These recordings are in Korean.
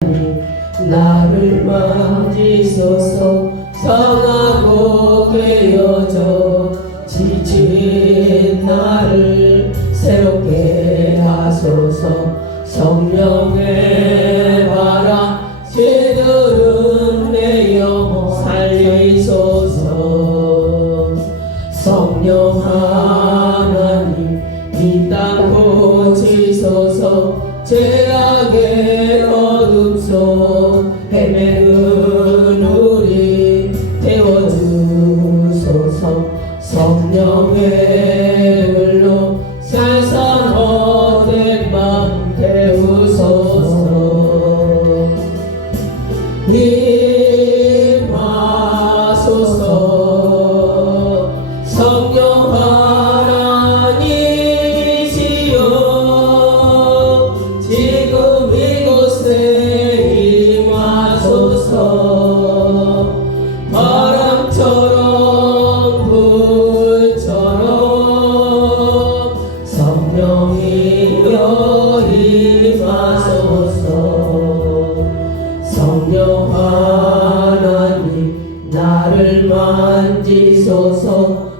나를 만지소서. 상하고 깨어져 지친 나를 새롭게 하소서. 성령의 바람 새들은 내 영혼 살리소서. 성령 하나님 이 땅 고치소서. 죄악의 어둠 속 헤매는 우리 태워주소서. 성령의 불로 세상 헛된 맘 태우소서. 임하소서. 성령 하나님이시여 지금 이곳에 임하소서. 바람처럼 불처럼 성령이여 임하소서. 성령 하나님 나를 만지소서.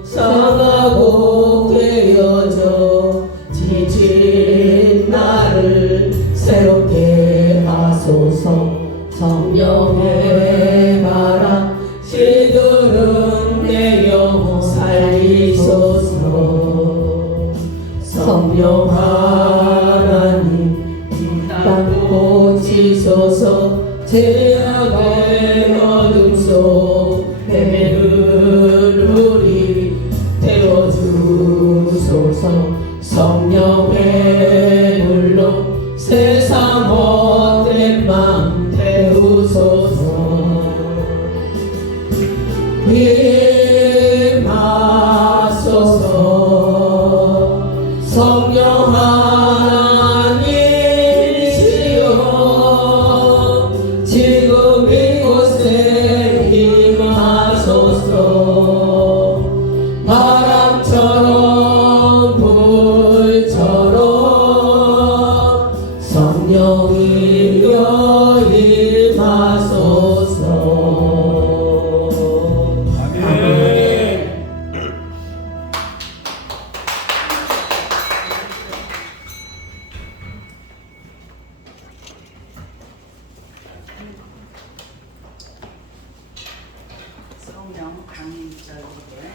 상하고 깨어져 지친 나를 새롭게 하소서. 성령의 바람 시들은 내 영혼 살리소서. 성령 하나님 이 땅 고치소서. 죄악의 어둠 속 헤매는 우리 태워주소서. 성령의 불로 세상 헛된 맘 태우소서. 임하소서. 성령 하나님이시여 지금 이곳에 임하소서. 바람처럼 불처럼 성령이여 임하소서. 성령 강림절 예배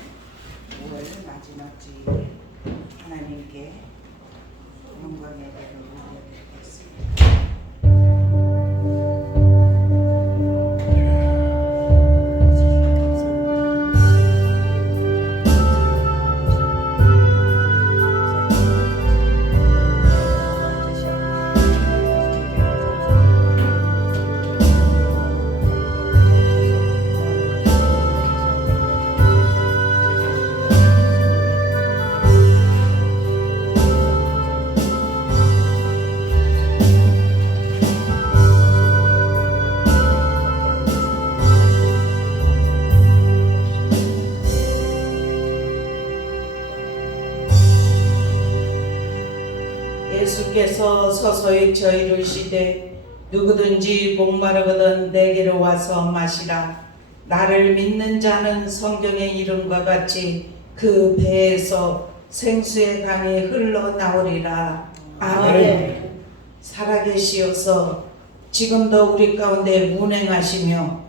5월 마지막 주일 하나님께 영광 예배를 올려드리겠습니다. 예수께서 서서히 저희를 시되 누구든지 목마르거든 내게로 와서 마시라. 나를 믿는 자는 성경의 이름과 같이 그 배에서 생수의 강이 흘러나오리라. 아멘. 살아계시어서 지금도 우리 가운데 운행하시며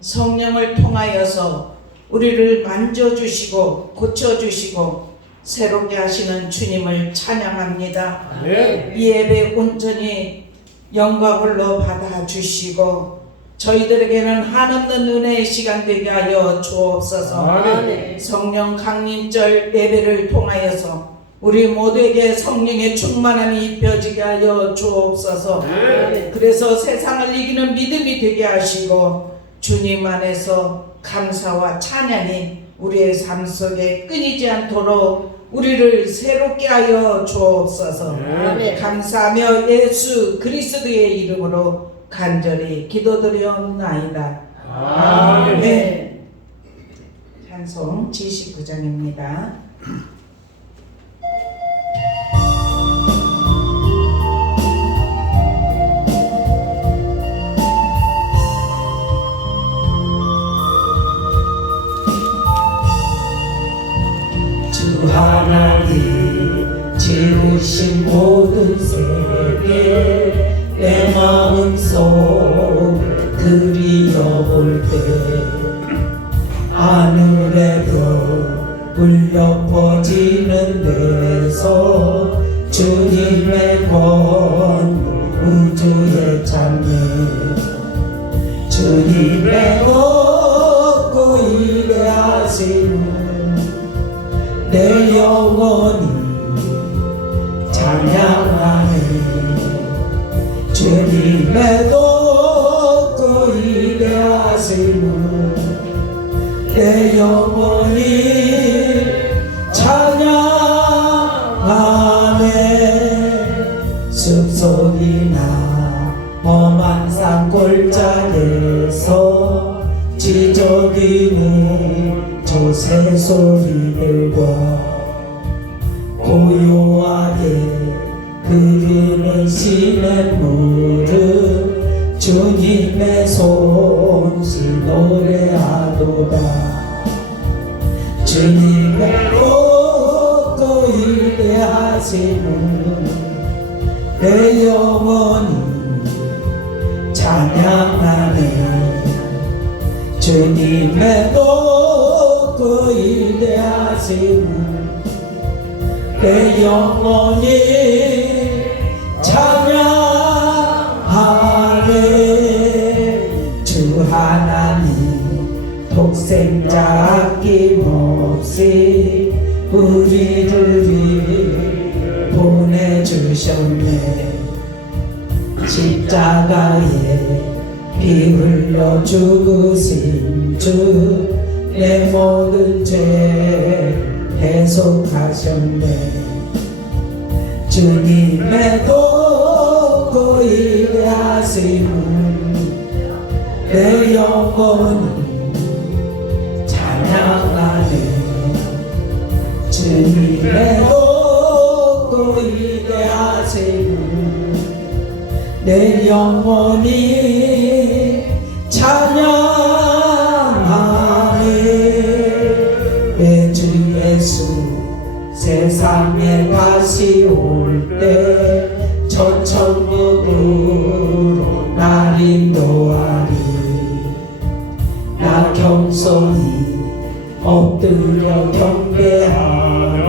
성령을 통하여서 우리를 만져주시고 고쳐주시고 새롭게 하시는 주님을 찬양합니다. 네. 이 예배 온전히 영광으로 받아주시고 저희들에게는 한없는 은혜의 시간 되게 하여 주옵소서. 아멘. 성령 강림절 예배를 통하여서 우리 모두에게 성령의 충만함이 입혀지게 하여 주옵소서. 네. 그래서 세상을 이기는 믿음이 되게 하시고 주님 안에서 감사와 찬양이 우리의 삶 속에 끊이지 않도록 우리를 새롭게 하여 주옵소서. 아멘. 감사하며 예수 그리스도의 이름으로 간절히 기도드리옵나이다. 아멘. 찬송 79장입니다. 주님의 권 우주의 창에 주님의 높고 위대하심을 내 영혼이 찬양하네. 주님의 높고 위대하심을 내 영혼이 찬양하네. 숲속이나 험한 산골짜기에서 지저귀는 저 새소리들과 고요하게 흐르는 시냇물은 주님의 손길 노래하도다. 주님의 높고 위대하심은 내 영혼이 찬양하네. 주님의 높고 위대하심은 내 영혼이 찬양하네. 주 하나님 독생자 아낌없이 우리를 위해 보내주셨네. 십자가에 피 흘려 죽으신 주 내 모든 죄 해속하셨네. 주님의 높고 위대하심은 내 영혼이 찬양하네. 주님의 높고 위대하심은 내 영혼이 찬양하네. 내 주 예수 세상에 다시 올 때 천천국으로 날 인도하리. 나 겸손히 엎드려 경배하며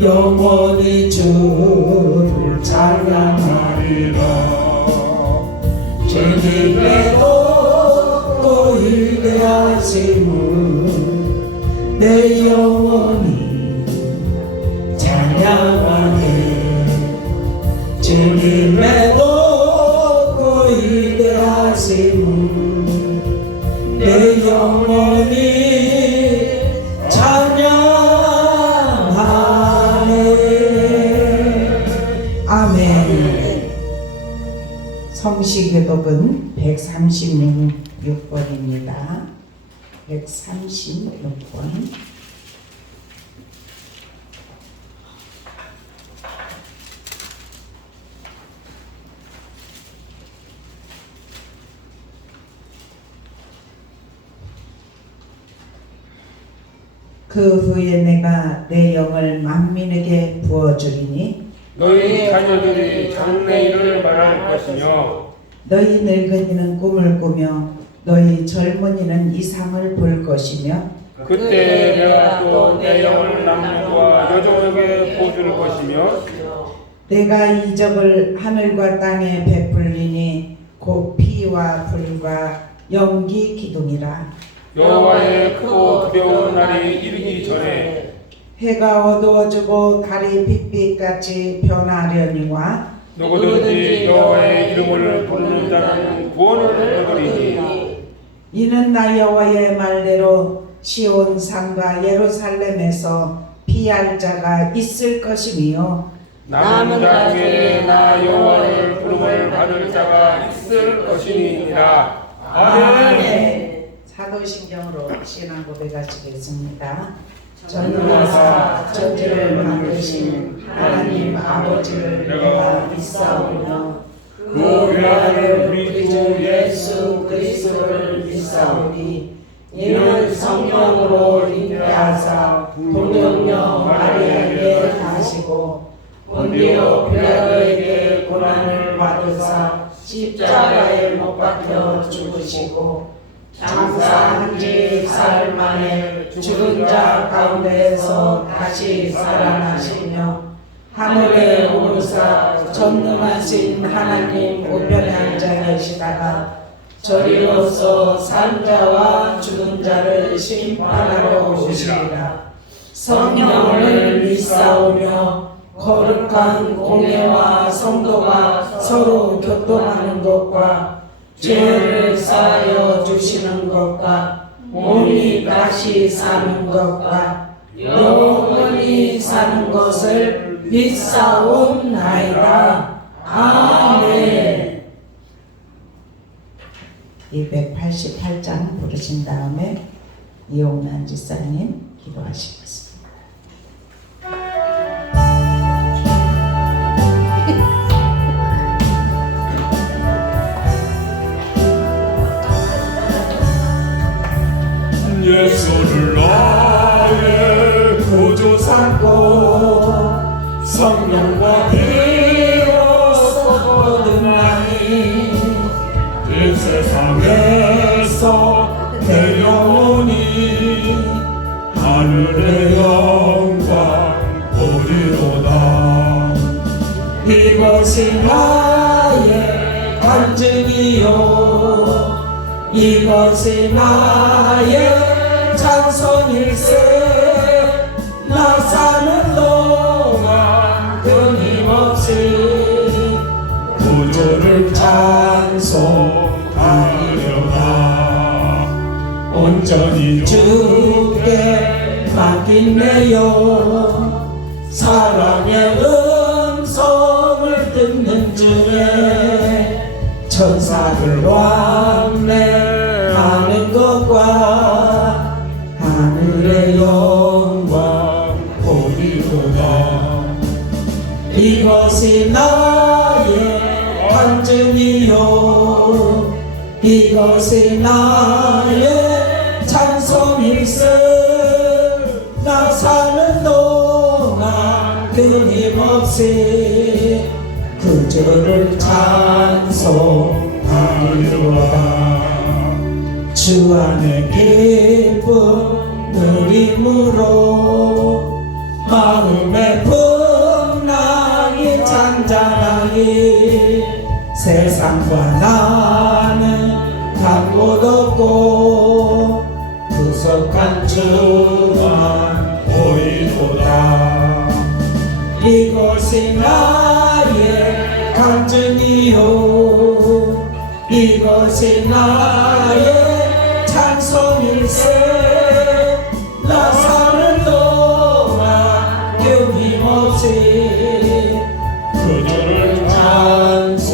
영원히 주를 찬양하리라. 주님의 높고 위대하심은 내 영혼이 찬양하네. 주님의 높고 위대하심은 내 영혼이 찬양하네. 아멘. 성시교독은 136번입니다. 136번. 그 후에 내가 내 영을 만민에게 부어주리니 너희 자녀들이 장래일을 말할 것이며 너희 늙은이는 꿈을 꾸며 너희 젊은이는 이상을 볼 것이며 그때 내가 또 내 영을 남녀와 여종에게 보줄 것이며 내가 이적을 하늘과 땅에 베풀리니 곧 피와 불과 연기 기둥이라. 여호와의 크고 두려운 날이 이르기 전에 해가 어두워지고 달이 빛빛같이 변하려니와 누구든지 여호와의 이름을 부르는 자는 구원을 얻으리니 이는 나 여호와의 말대로 시온 산과 예루살렘에서 피할 자가 있을 것이며 남은 자 중에 나 여호와의 부름을 받을 자가 있을 것이니라. 아멘. 사도신경으로 신앙 고백하시겠습니다. 전능하사 천지를 만드신 하나님 아버지를 내가 믿사오며 그 외아들 우리 주 예수 그리스도를 믿사오니 이는 성령으로 잉태하사 동정녀 마리아에게 하시고 본디오 빌라도에게 고난을 받으사 십자가에 못 박혀 죽으시고 장사한 지 사흘 만에 죽은 자 가운데에서 다시 살아나시며 하늘에 오르사 전능하신 하나님 우편에 앉아 계시다가 저리로서 산자와 죽은 자를 심판하러 오시리라. 성령을 믿사오며 거룩한 공예와 성도가 서로 교통하는 것과 죄를 사하여 주시는 것과 몸이 다시 사는 것과 영원히 사는 것을 믿사옵나이다. 아멘. 288장 부르신 다음에 이용란 지사님 기도하시겠습니다. 예수를 나의 구주 삼고 성령과 비로소 거듭나니 이 세상에서 내 영혼이 하늘의 영광 보리로다. 이것이 나의 간증이요 이것이 나의 찬송일세. 나 사는 동안 끊임없이 구주를 찬송하려다. 온전히 주께 맡기네요. 사랑의 음성을 듣는 중에 천사들 왕래하는 것과 하늘의 영광 보리로다. 이것이 나의 간증이요 이것이 나의 찬송일세. 나 사는 동안 끊임없이 구주를 찬송하리로다. 주 안에 기쁨 누림으로 마음의 풍랑이 잔잔하니 세상과 나는 간 곳 없고 구속한 주만 보이도다. 이것이 나의 간증이요 이것이 나의 찬송일세. 나 사는 동안 끊임없이 구주를 찬송하리로다.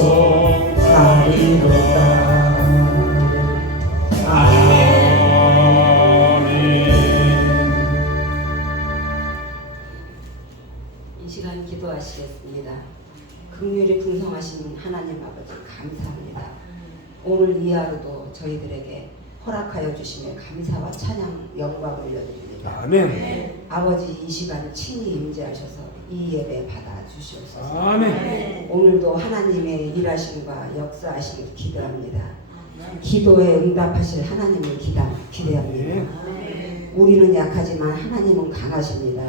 이 시간 기도하시겠습니다. 긍휼이 풍성하신 하나님 아버지 감사합니다. 오늘 이 하루도 저희들에게 허락하여 주시며 감사와 찬양 영광을 올려드립니다. 아멘. 아버지 이 시간을 친히 임재하셔서 이 예배 받아 주시옵소서. 아멘. 오늘도 하나님의 일하심과 역사하시길 기도합니다. 기도에 응답하실 하나님을 기대합니다. 우리는 약하지만 하나님은 강하십니다.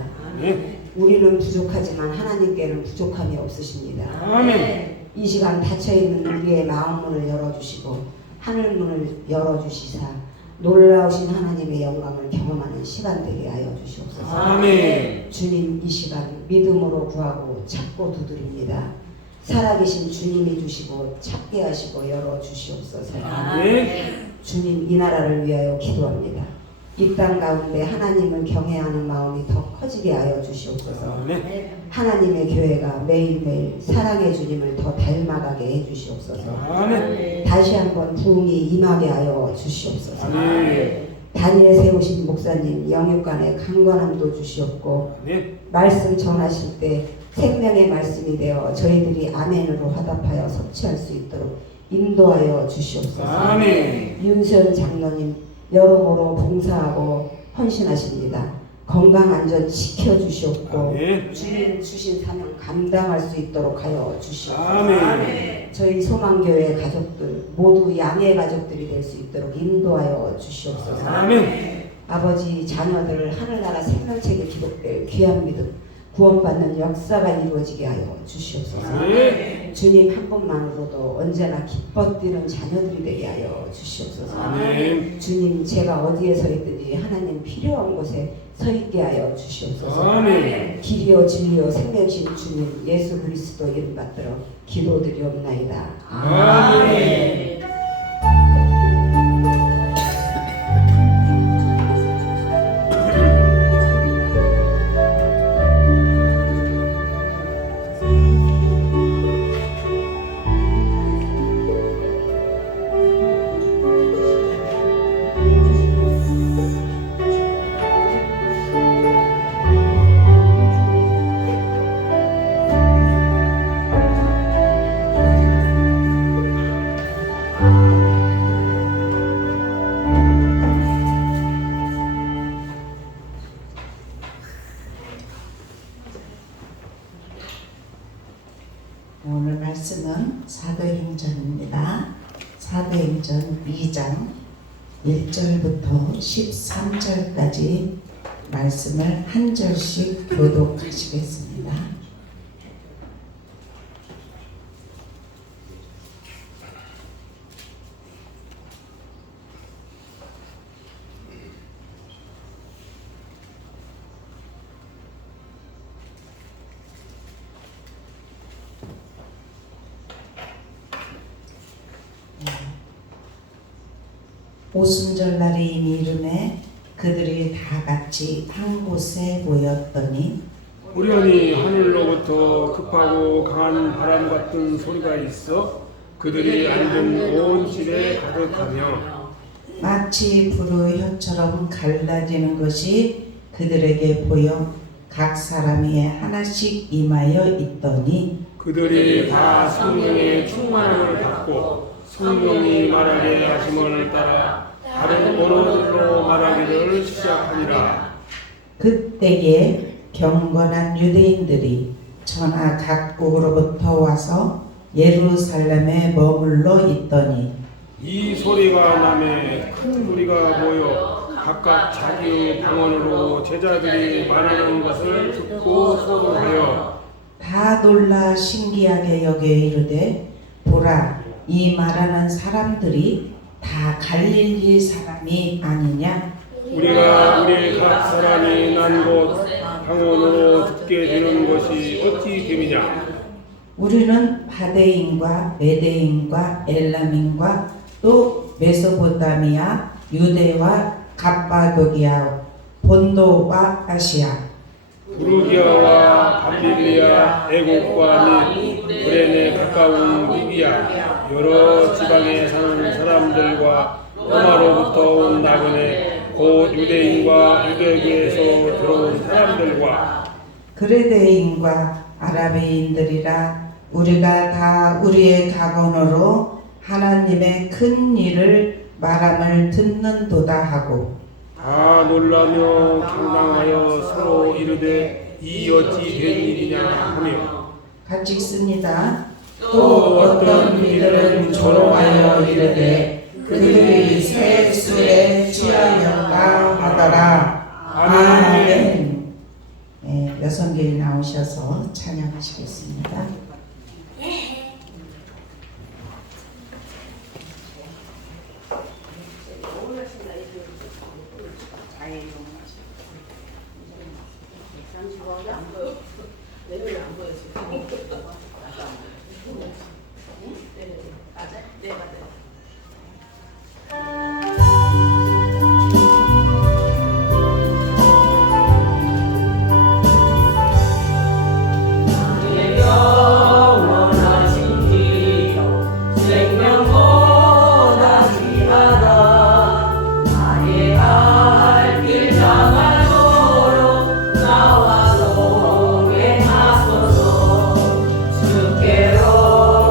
우리는 부족하지만 하나님께는 부족함이 없으십니다. 아멘. 이 시간 닫혀있는 우리의 마음문을 열어주시고 하늘문을 열어주시사 놀라우신 하나님의 영광을 경험하는 시간 되게 하여 주시옵소서. 아멘. 주님 이 시간 믿음으로 구하고 찾고 두드립니다. 살아계신 주님이 주시고 찾게 하시고 열어주시옵소서. 아멘. 주님 이 나라를 위하여 기도합니다. 이 땅 가운데 하나님을 경외하는 마음이 더 커지게 하여 주시옵소서. 아멘. 하나님의 교회가 매일매일 사랑의 주님을 더 닮아가게 해주시옵소서. 아멘. 다시 한번 부흥이 임하게 하여 주시옵소서. 아멘. 다니엘 세우신 목사님 영육간에 강건함도 주시옵고 아멘. 말씀 전하실 때 생명의 말씀이 되어 저희들이 아멘으로 화답하여 섭취할 수 있도록 인도하여 주시옵소서. 아멘. 윤수연 장로님 여러모로 봉사하고 헌신하십니다. 건강 안전 지켜주시옵고 아멘. 주님 주신 사명 감당할 수 있도록 하여 주시옵소서. 아멘. 저희 소망교회 가족들 모두 양의 가족들이 될 수 있도록 인도하여 주시옵소서. 아멘. 아버지 자녀들을 하늘나라 생명책에 기록될 귀한 믿음 구원받는 역사가 이루어지게 하여 주시옵소서. 아멘. 주님 한 분만으로도 언제나 기뻐 뛰는 자녀들이 되게 하여 주시옵소서. 아멘. 주님 제가 어디에 서 있든지 하나님 필요한 곳에 서 있게 하여 주시옵소서. 아멘. 길이요 진리요 생명이신 주님 예수 그리스도 이름 받들어 기도드리옵나이다. 아멘. 오늘 말씀은 사도행전입니다. 사도행전 2장 1절부터 13절까지 말씀을 한 절씩 교독하시겠습니다. 오순절날이 이미 이르매 그들이 다 같이 한 곳에 모였더니 우연히 하늘로부터 급하고 강한 바람 같은 소리가 있어 그들이 앉은 온 집에 가득하며 마치 불의 혀처럼 갈라지는 것이 그들에게 보여 각 사람이 하나씩 임하여 있더니 그들이 다 성령의 충만함을 받고 성령이 말하게 하심을 따라 다른 언어들로 말하기를 시작하니라. 그때에 경건한 유대인들이 전하 각국으로부터 와서 예루살렘에 머물러 있더니 이 소리가 나매 큰 무리가 모여 각각 자기의 방언으로 제자들이 말하는 것을 듣고 소동하여 다 놀라 신기하게 여겨 이르되 보라 이 말하는 사람들이 다 갈릴리 사람이 아니냐. 우리가 우리 각 사람이 난 곳 방언으로 듣게 되는 것이 어찌 됨이냐. 우리는 바데인과 메데인과 엘람인과 또 메소포타미아 유대와 갑바도기아 본도와 아시아 부르기아와 밤빌리아 애국과 및 구레네 가까운 리비아 여러 지방에 사는 사람들과 로마로부터 온 나그네 곧 유대인과 유대교에서 들어온 사람들과 그레데인과 아라비인들이라 우리가 다 우리의 각언으로 하나님의 큰 일을 말함을 듣는도다 하고 다 놀라며 경당하여 서로 이르되 이 어찌 된 일이냐 하며 같이 읽습니다. 또 어떤 이들은 조롱하여 이르되 그들이 새 술에 취하였다 하더라. 아멘. 네, 여성계에 나오셔서 찬양하시겠습니다. 주께로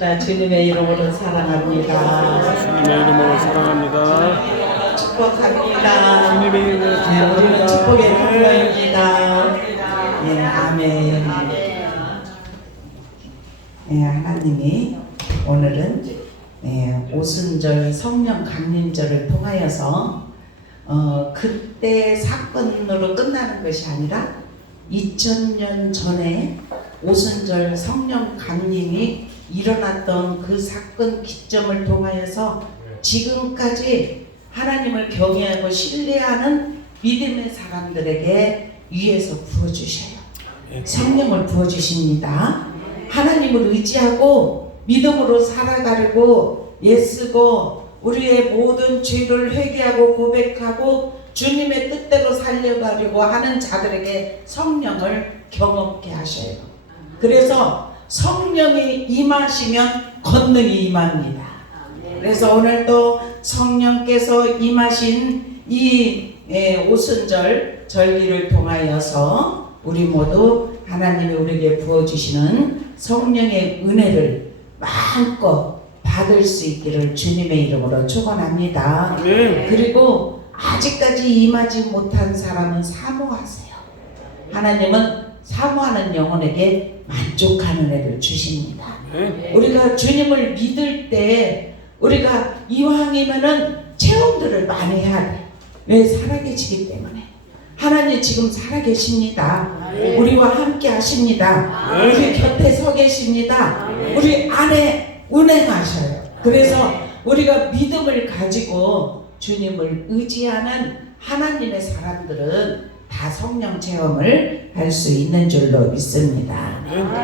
기도합시다. 주님의 이름으로 사랑합니다. 주님의 이름으로 사랑합니다. 축복합니다. 주님의 이름으로 우리는 축복의 통로입니다. 예, 아멘. 예, 하나님이 오늘은 오순절 성령 강림절을 통하여서 그때 사건으로 끝나는 것이 아니라 2000년 전에 오순절 성령 강림이 일어났던 그 사건 기점을 통하여서 지금까지 하나님을 경외하고 신뢰하는 믿음의 사람들에게 위에서 부어주셔요. 성령을 부어주십니다. 하나님을 의지하고 믿음으로 살아가려고 애쓰고 우리의 모든 죄를 회개하고 고백하고 주님의 뜻대로 살려가려고 하는 자들에게 성령을 경험케 하셔요. 그래서 성령이 임하시면 권능이 임합니다. 그래서 오늘도 성령께서 임하신 이 오순절 절기를 통하여서 우리 모두 하나님이 우리에게 부어주시는 성령의 은혜를 마음껏 받을 수 있기를 주님의 이름으로 축원합니다. 그리고 아직까지 임하지 못한 사람은 사모하세요. 하나님은 사모하는 영혼에게 만족하는 애를 주십니다. 우리가 주님을 믿을 때 우리가 이왕이면은 체험들을 많이 해야 돼. 왜? 살아계시기 때문에. 하나님 지금 살아계십니다. 우리와 함께 하십니다. 우리 곁에 서 계십니다. 우리 안에 운행하셔요. 그래서 우리가 믿음을 가지고 주님을 의지하는 하나님의 사람들은 다 성령 체험을 할 수 있는 줄로 믿습니다.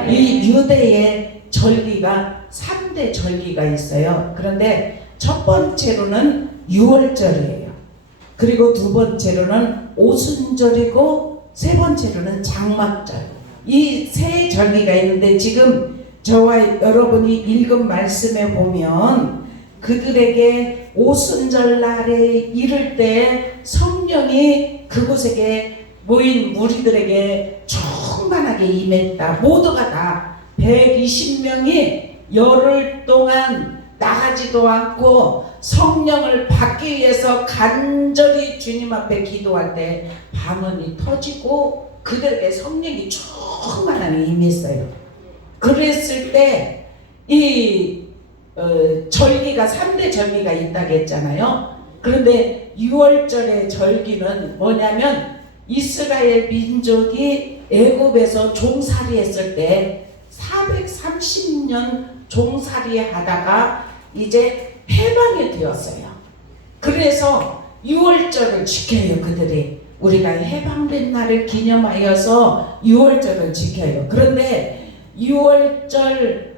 이 유대의 절기가 3대 절기가 있어요. 그런데 첫 번째로는 유월절이에요. 그리고 두 번째로는 오순절이고 세 번째로는 장막절. 이 세 절기가 있는데 지금 저와 여러분이 읽은 말씀에 보면 그들에게 오순절 날에 이를 때 성령이 그곳에 모인 무리들에게 충만하게 임했다. 모두가 다 120명이 열흘 동안 나가지도 않고 성령을 받기 위해서 간절히 주님 앞에 기도할 때 방언이 터지고 그들에게 성령이 충만하게 임했어요. 그랬을 때 이 절기가 3대 절기가 있다고 했잖아요. 그런데 6월절의 절기는 뭐냐면 이스라엘 민족이 애굽에서 종살이 했을 때 430년 종살이 하다가 이제 해방이 되었어요. 그래서 6월절을 지켜요. 그들이 우리가 해방된 날을 기념하여서 6월절을 지켜요. 그런데 6월절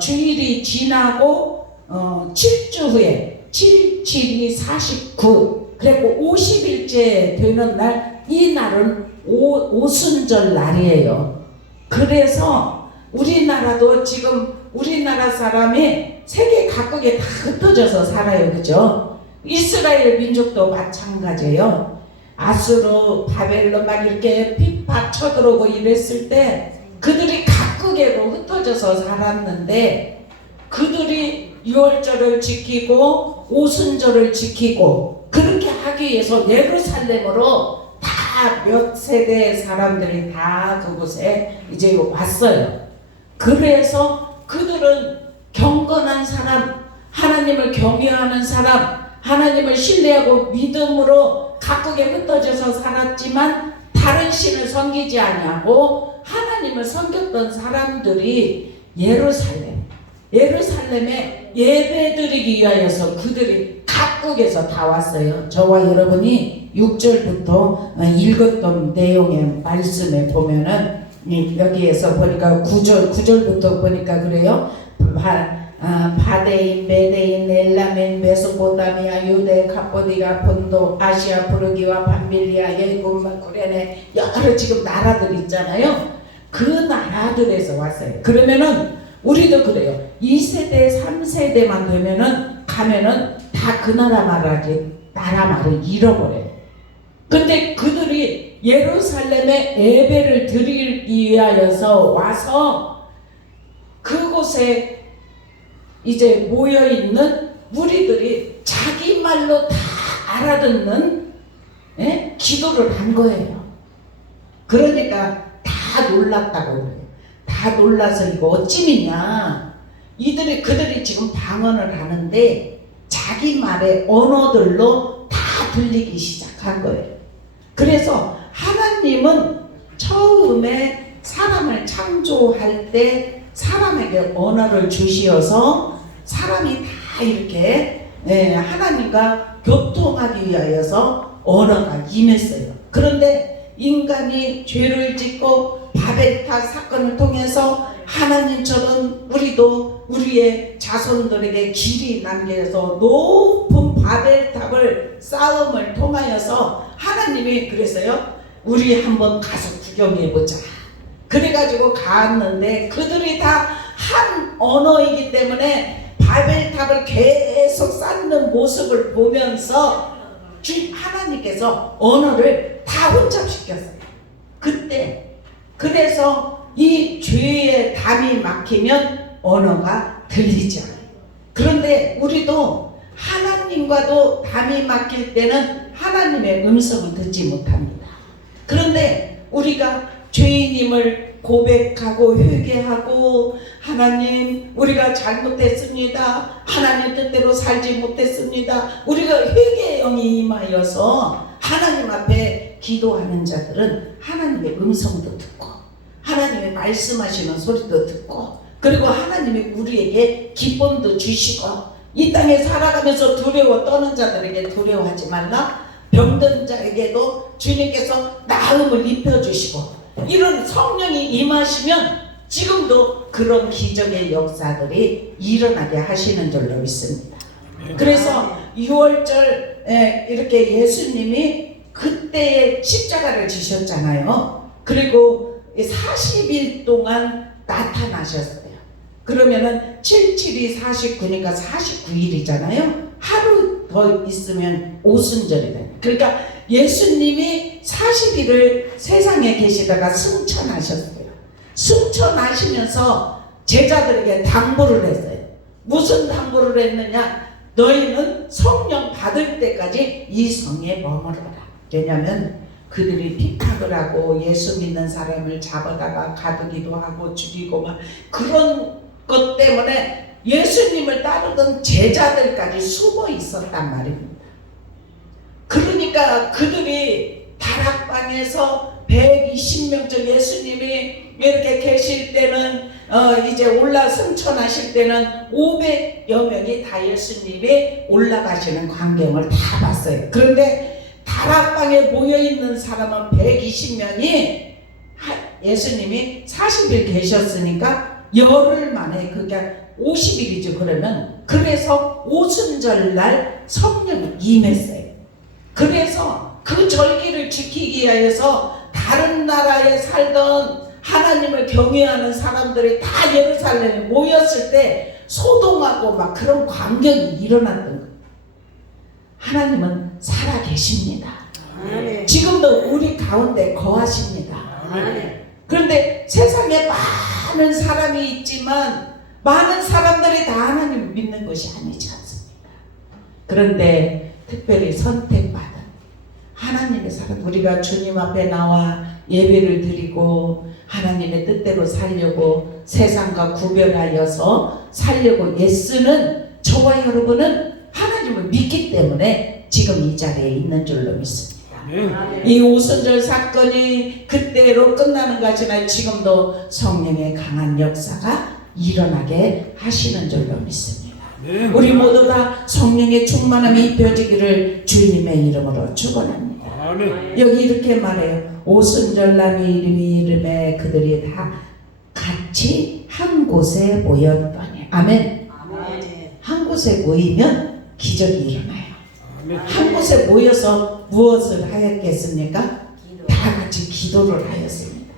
주일이 지나고 7주 후에 7, 7이 49 그리고 50일째 되는 날 이 날은 오순절 날이에요. 그래서 우리나라도 지금 우리나라 사람이 세계 각국에 다 흩어져서 살아요. 그죠? 이스라엘 민족도 마찬가지예요. 아수르, 바벨론 막 이렇게 핍박 쳐들어오고 이랬을 때 그들이 각국에로 흩어져서 살았는데 그들이 유월절을 지키고 오순절을 지키고 그렇게 하기 위해서 예루살렘으로 다 몇 세대 사람들이 다 그곳에 이제 왔어요. 그래서 그들은 경건한 사람, 하나님을 경외하는 사람, 하나님을 신뢰하고 믿음으로 각국에 흩어져서 살았지만 다른 신을 섬기지 아니하고 하나님을 섬겼던 사람들이 예루살렘에 예배드리기 위하여서 그들이 각국에서 다 왔어요. 저와 여러분이 6절부터 읽었던 내용의 말씀에 보면은 여기에서 보니까 9절부터 보니까 그래요. 바데인, 메데인, 엘라멘, 메소포타미아, 유대, 갑보디가, 본도, 아시아, 부르기와 밤밀리아, 예굽, 구레네 여러 지금 나라들 있잖아요. 그 나라들에서 왔어요. 그러면은 우리도 그래요. 2세대, 3세대만 되면은 가면은 다 그 나라 말을 잃어버려요. 근데 그들이 예루살렘에 예배를 드리기 위하여서 와서 그곳에 이제 모여있는 무리들이 자기 말로 다 알아듣는 기도를 한 거예요. 그러니까 다 놀랐다고 그래요. 다 놀라서 이거 어찌미냐. 그들이 지금 방언을 하는데 자기 말의 언어들로 다 들리기 시작한 거예요. 그래서 하나님은 처음에 사람을 창조할 때 사람에게 언어를 주시어서 사람이 다 이렇게 하나님과 교통하기 위하여서 언어가 임했어요. 그런데 인간이 죄를 짓고 바벨탑 사건을 통해서 하나님처럼 우리도 우리의 자손들에게 길이 남겨서 높은 바벨탑을 쌓음을 통하여서 하나님이 그랬어요. 우리 한번 가서 구경해보자. 그래가지고 갔는데 그들이 다 한 언어이기 때문에 바벨탑을 계속 쌓는 모습을 보면서 하나님께서 언어를 다 혼잡시켰어요. 그때 그래서 이 죄의 담이 막히면 언어가 들리지 않아요. 그런데 우리도 하나님과도 담이 막힐 때는 하나님의 음성을 듣지 못합니다. 그런데 우리가 죄인임을 고백하고 회개하고 하나님 우리가 잘못했습니다. 하나님 뜻대로 살지 못했습니다. 우리가 회개의 영이 임하여서 하나님 앞에 기도하는 자들은 하나님의 음성도 듣고 하나님의 말씀하시는 소리도 듣고 그리고 하나님이 우리에게 기쁨도 주시고 이 땅에 살아가면서 두려워 떠는 자들에게 두려워하지 말라. 병든 자에게도 주님께서 나음을 입혀주시고 이런 성령이 임하시면 지금도 그런 기적의 역사들이 일어나게 하시는 줄로 믿습니다. 그래서 6월절 이렇게 예수님이 그때의 십자가를 지셨잖아요. 그리고 40일 동안 나타나셨어요. 그러면은 77이 49니까 49일이잖아요. 하루 더 있으면 오순절이 돼요. 그러니까 예수님이 40일을 세상에 계시다가 승천하셨어요. 승천하시면서 제자들에게 당부를 했어요. 무슨 당부를 했느냐? 너희는 성령 받을 때까지 이 성에 머무르라. 왜냐하면 그들이 핍박을 하고 예수 믿는 사람을 잡아다가 가두기도 하고 죽이고 막 그런 것 때문에 예수님을 따르던 제자들까지 숨어 있었단 말입니다. 그러니까 그들이 다락방에서 120명째 예수님이 이렇게 계실 때는 이제 올라 승천하실 때는 500여 명이 다 예수님이 올라가시는 광경을 다 봤어요. 그런데 다락방에 모여있는 사람은 120명이 예수님이 40일 계셨으니까 열흘 만에 그게 50일이죠. 그러면 그래서 오순절날 성령이 임했어요. 그래서 그 절기를 지키기 위해서 다른 나라에 살던 하나님을 경외하는 사람들이 다 예루살렘에 모였을 때 소동하고 막 그런 광경이 일어났던 거예요. 하나님은 살아 계십니다. 아멘. 지금도 우리 가운데 거하십니다. 아멘. 그런데 세상에 많은 사람이 있지만 많은 사람들이 다 하나님을 믿는 것이 아니지 않습니까? 그런데 특별히 선택받은 하나님의 사람, 우리가 주님 앞에 나와 예배를 드리고 하나님의 뜻대로 살려고 세상과 구별하여서 살려고 애쓰는 저와 여러분은 하나님을 믿기 때문에 지금 이 자리에 있는 줄로 믿습니다. 이 오순절 사건이 그때로 끝나는 것이 아니라 지금도 성령의 강한 역사가 일어나게 하시는 줄로 믿습니다. 우리 모두 다 성령의 충만함이 입혀지기를 주님의 이름으로 축원합니다. 여기 이렇게 말해요. 오순절날 이름에 그들이 다 같이 한 곳에 모였더니 아멘. 한 곳에 모이면 기적이 일어나요. 한 곳에 모여서 무엇을 하였겠습니까? 다 같이 기도를 하였습니다.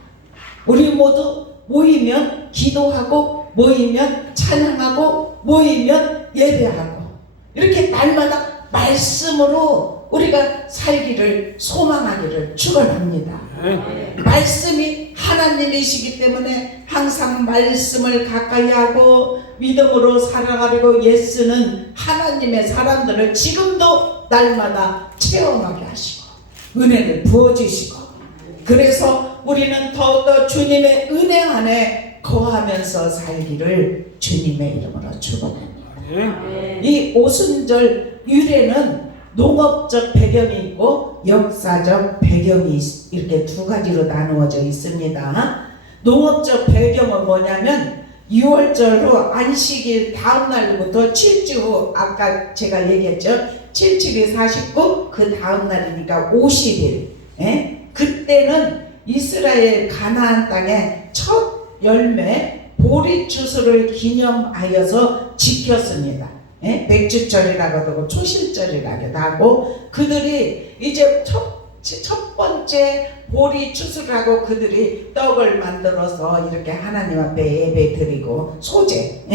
우리 모두 모이면 기도하고 모이면 찬양하고 모이면 예배하고 이렇게 날마다 말씀으로 우리가 살기를 소망하기를 축원합니다. 말씀이 하나님이시기 때문에 항상 말씀을 가까이 하고 믿음으로 살아가려고 예수는 하나님의 사람들을 지금도 날마다 체험하게 하시고 은혜를 부어주시고, 그래서 우리는 더욱더 주님의 은혜 안에 거하면서 살기를 주님의 이름으로 축원합니다. 이 오순절 유래는 농업적 배경이 있고 역사적 배경이 이렇게 두 가지로 나누어져 있습니다. 농업적 배경은 뭐냐면 6월절 후 안식일 다음 날부터 7주 후, 아까 제가 얘기했죠. 7, 7이 49, 그 다음 날이니까 50일. 그때는 이스라엘 가나안 땅의 첫 열매 보리추수를 기념하여서 지켰습니다. 백주절이라고도 하고 초실절이라고도 하고, 그들이 이제 첫 번째 보리추수를 하고 그들이 떡을 만들어서 이렇게 하나님 앞에 예배 드리고 소제,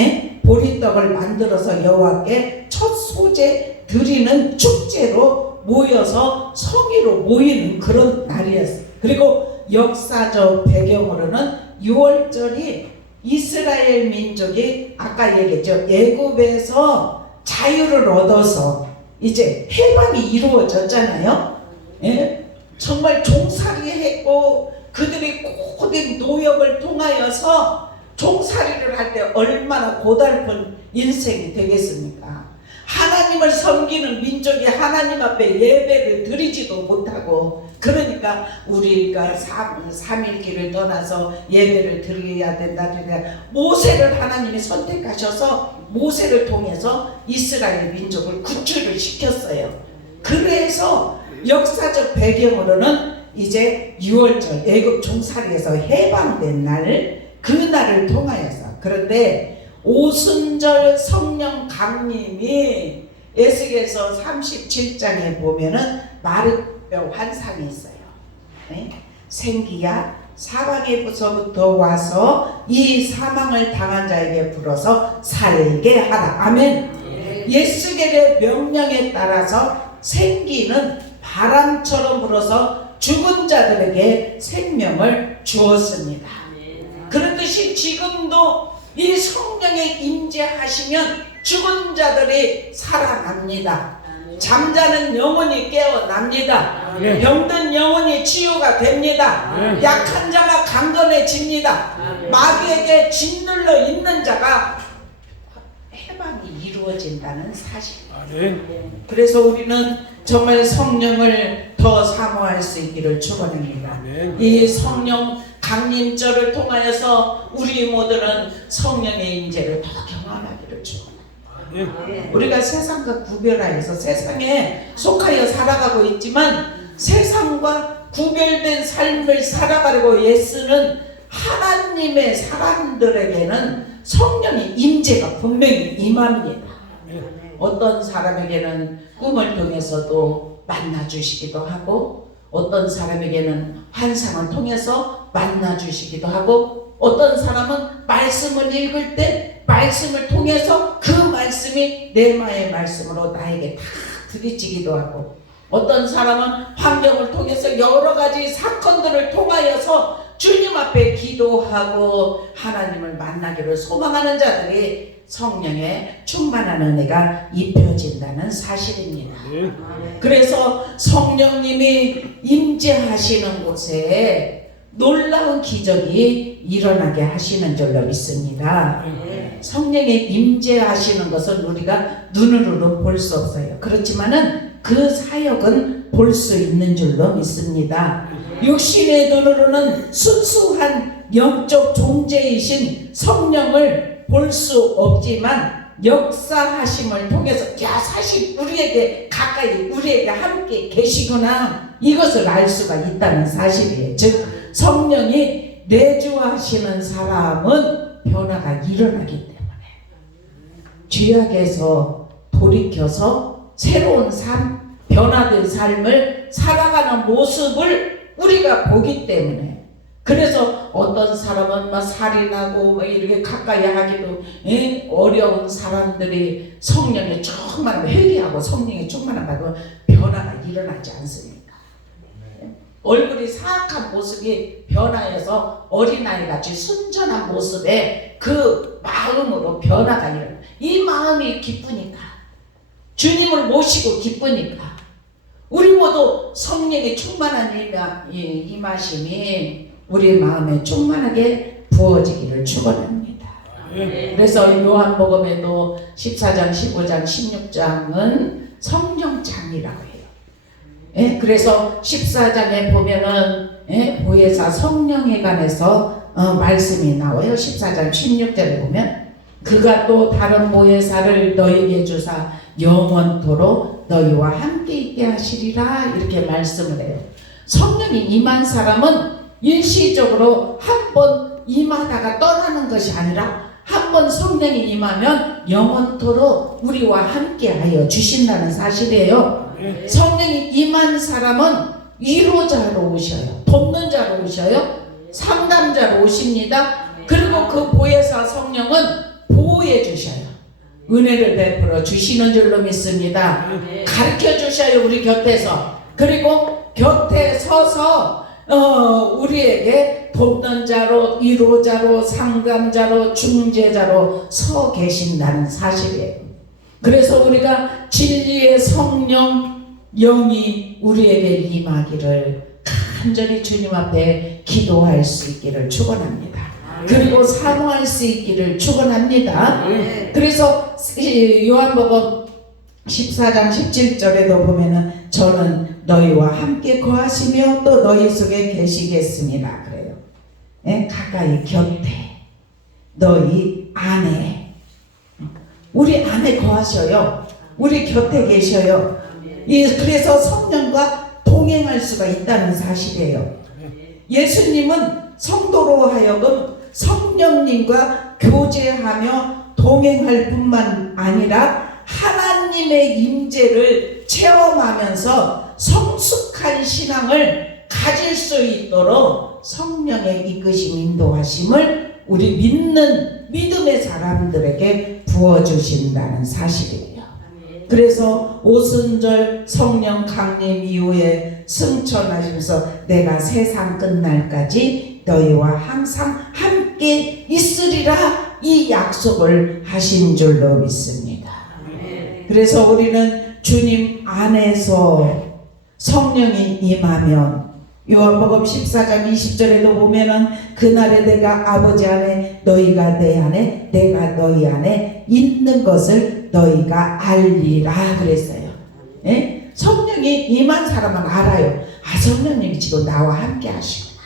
보리떡을 만들어서 여호와께 첫 소제 드리는 축제로 모여서 성회로 모이는 그런 날이었어요. 그리고 역사적 배경으로는 6월절이 이스라엘 민족이 아까 얘기했죠. 애굽에서 자유를 얻어서 이제 해방이 이루어졌잖아요. 정말 종살이 했고 그들이 고된 노역을 통하여서 종살이를 할 때 얼마나 고달픈 인생이 되겠습니까? 하나님을 섬기는 민족이 하나님 앞에 예배를 드리지도 못하고, 그러니까 우리가 3일길을 떠나서 예배를 드려야 된다. 모세를 하나님이 선택하셔서 모세를 통해서 이스라엘 민족을 구출을 시켰어요. 그래서 역사적 배경으로는 이제 6월절 애굽 종살이에서 해방된 날, 그 날을 통하여서. 그런데 오순절 성령 강림이 에스겔서 37장에 보면은 마르뼈 환상이 있어요. 생기야 사방에서부터 와서 이 사망을 당한 자에게 불어서 살게 하라. 아멘. 에스겔의 명령에 따라서 생기는 바람처럼 불어서 죽은 자들에게 생명을 주었습니다. 그렇듯이 지금도 이 성령의 임재하시면 죽은 자들이 살아납니다. 잠자는 영혼이 깨어납니다. 병든 영혼이 치유가 됩니다. 약한 자가 강건해집니다. 마귀에게 짓눌러 있는 자가 해방이 이루어진다는 사실. 그래서 우리는 정말 성령을 더 사모할 수 있기를 축원합니다. 이 성령 강림절을 통하여서 우리 모두는 성령의 임재를 더 경험하기를 축원합니다. 우리가 세상과 구별하여서 세상에 속하여 살아가고 있지만 세상과 구별된 삶을 살아가려고 애쓰는 하나님의 사람들에게는 성령의 임재가 분명히 임합니다. 어떤 사람에게는 꿈을 통해서도 만나주시기도 하고, 어떤 사람에게는 환상을 통해서 만나주시기도 하고, 어떤 사람은 말씀을 읽을 때 말씀을 통해서 그 말씀이 레마의 말씀으로 나에게 다 들이치기도 하고, 어떤 사람은 환경을 통해서 여러 가지 사건들을 통하여서 주님 앞에 기도하고 하나님을 만나기를 소망하는 자들이 성령의 충만한 은혜가 입혀진다는 사실입니다. 그래서 성령님이 임재하시는 곳에 놀라운 기적이 일어나게 하시는 줄로 믿습니다. 성령이 임재하시는 것은 우리가 눈으로는 볼 수 없어요. 그렇지만은 그 사역은 볼 수 있는 줄로 믿습니다. 육신의 눈으로는 순수한 영적 존재이신 성령을 볼 수 없지만 역사하심을 통해서 사실 우리에게 가까이 우리에게 함께 계시구나, 이것을 알 수가 있다는 사실이에요. 즉 성령이 내주하시는 사람은 변화가 일어나기 때문에 죄악에서 돌이켜서 새로운 삶, 변화된 삶을 살아가는 모습을 우리가 보기 때문에, 그래서 어떤 사람은 막 살인하고 막 이렇게 가까이 하기도 어려운 사람들이 성령에 충만하고 회개하고 성령에 충만하고 변화가 일어나지 않습니까? 얼굴이 사악한 모습이 변하여서 어린아이같이 순전한 모습에 그 마음으로 변화가 일어나. 이 마음이 기쁘니까, 주님을 모시고 기쁘니까 우리 모두 성령의 충만한 임하심이 우리 마음에 충만하게 부어지기를 축원합니다. 그래서 요한복음에도 14장, 15장, 16장은 성령장이라고 해요. 예, 그래서 14장에 보면은 보혜사 성령에 관해서 말씀이 나와요. 14장 16절에 보면 그가 또 다른 보혜사를 너희에게 주사 영원토록 너희와 함께 있게 하시리라 이렇게 말씀을 해요. 성령이 임한 사람은 일시적으로 한 번 임하다가 떠나는 것이 아니라 한 번 성령이 임하면 영원토록 우리와 함께하여 주신다는 사실이에요. 성령이 임한 사람은 위로자로 오셔요. 돕는 자로 오셔요. 상담자로 오십니다. 그리고 그 보혜사 성령은 보호해 주셔요. 은혜를 베풀어 주시는 줄로 믿습니다. 가르쳐 주셔요. 우리 곁에서. 그리고 곁에 서서 우리에게 돕는 자로, 위로자로, 상담자로, 중재자로 서 계신다는 사실이에요. 그래서 우리가 진리의 성령 영이 우리에게 임하기를 간절히 주님 앞에 기도할 수 있기를 축원합니다. 그리고 사모할 수 있기를 축원합니다. 그래서 요한복음 14장 17절에도 보면은 저는 너희와 함께 거하시며 또 너희 속에 계시겠습니다. 그래요. 가까이 곁에 너희 안에 우리 안에 거하셔요. 우리 곁에 계셔요. 그래서 성령과 동행할 수가 있다는 사실이에요. 예수님은 성도로 하여금 성령님과 교제하며 동행할 뿐만 아니라 하나님의 임재를 체험하면서 성숙한 신앙을 가질 수 있도록 성령의 이끄심 인도하심을 우리 믿는 믿음의 사람들에게 부어주신다는 사실이에요. 그래서 오순절 성령 강림 이후에 승천하시면서 내가 세상 끝날까지 너희와 항상 함께 있으리라 이 약속을 하신 줄로 믿습니다. 그래서 우리는 주님 안에서 성령이 임하면 요한복음 14장 20절에도 보면은 그날에 내가 아버지 안에 너희가 내 안에 내가 너희 안에 있는 것을 너희가 알리라 그랬어요. 예? 성령이 임한 사람은 알아요. 성령님이 지금 나와 함께 하시구나.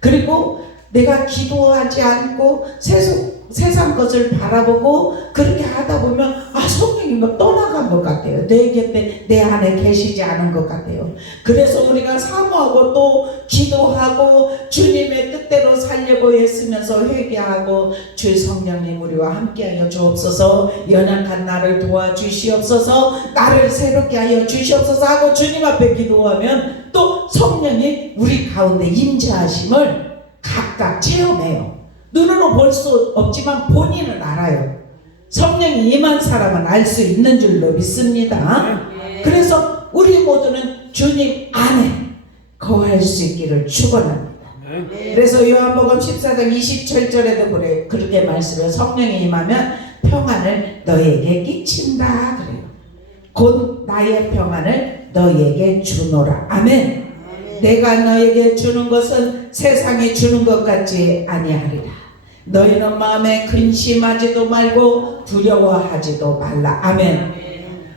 그리고 내가 기도하지 않고 세상 것을 바라보고 그렇게 하다 보면 성령이 막 떠나간 것 같아요. 내 곁에 내 안에 계시지 않은 것 같아요. 그래서 우리가 사모하고 또 기도하고 주님의 뜻대로 살려고 했으면서 회개하고 주 성령님 우리와 함께하여 주옵소서, 연약한 나를 도와주시옵소서, 나를 새롭게 하여 주시옵소서 하고 주님 앞에 기도하면 또 성령이 우리 가운데 임재하심을 각각 체험해요. 눈으로 볼 수 없지만 본인은 알아요. 성령이 임한 사람은 알 수 있는 줄로 믿습니다. 그래서 우리 모두는 주님 안에 거할 수 있기를 축원합니다. 그래서 요한복음 14장 27절에도 그렇게 말씀해요. 성령이 임하면 평안을 너희에게 끼친다 그래요. 곧 나의 평안을 너희에게 주노라. 아멘. 내가 너에게 주는 것은 세상이 주는 것 같지 아니하리라. 너희는 마음에 근심하지도 말고 두려워하지도 말라. 아멘.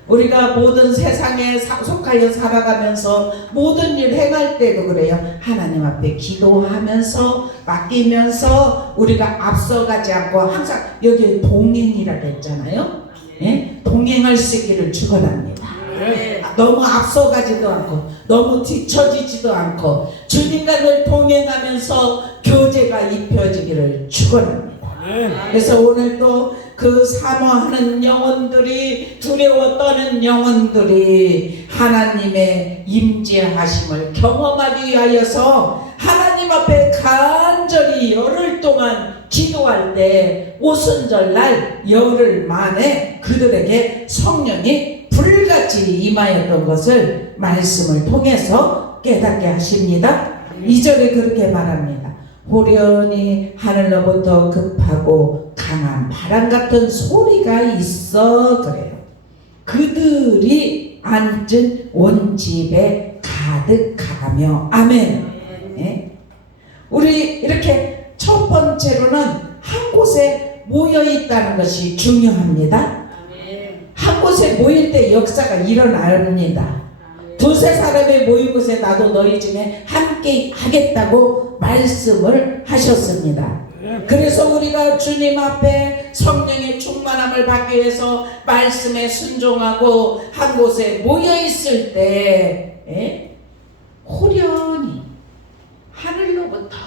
우리가 모든 세상에 속하여 살아가면서 모든 일 행할 때도 그래요. 하나님 앞에 기도하면서 맡기면서 우리가 앞서가지 않고 항상 여기 동행이라고 했잖아요. 예? 동행할 수 있기를 축원합니다. 너무 앞서가지도 않고 너무 뒤처지지도 않고 주님과 늘 동행하면서 교제가 입혀지기를 축원합니다. 그래서 오늘 또 그 사모하는 영혼들이, 두려워 떠는 영혼들이 하나님의 임재하심을 경험하기 위하여서 하나님 앞에 간절히 열흘 동안 기도할 때 오순절날 열흘 만에 그들에게 성령이 불같이 임하였던 것을 말씀을 통해서 깨닫게 하십니다. 2절에 그렇게 말합니다. 호련히 하늘로부터 급하고 강한 바람 같은 소리가 있어 그래요. 그들이 앉은 온 집에 가득하며 아멘. 예? 우리 이렇게 첫 번째로는 한 곳에 모여 있다는 것이 중요합니다. 한 곳에 모일 때 역사가 일어납니다. 두세 사람이 모인 곳에 나도 너희 중에 함께 하겠다고 말씀을 하셨습니다. 그래서 우리가 주님 앞에 성령의 충만함을 받기 위해서 말씀에 순종하고 한 곳에 모여 있을 때 호련히 하늘로부터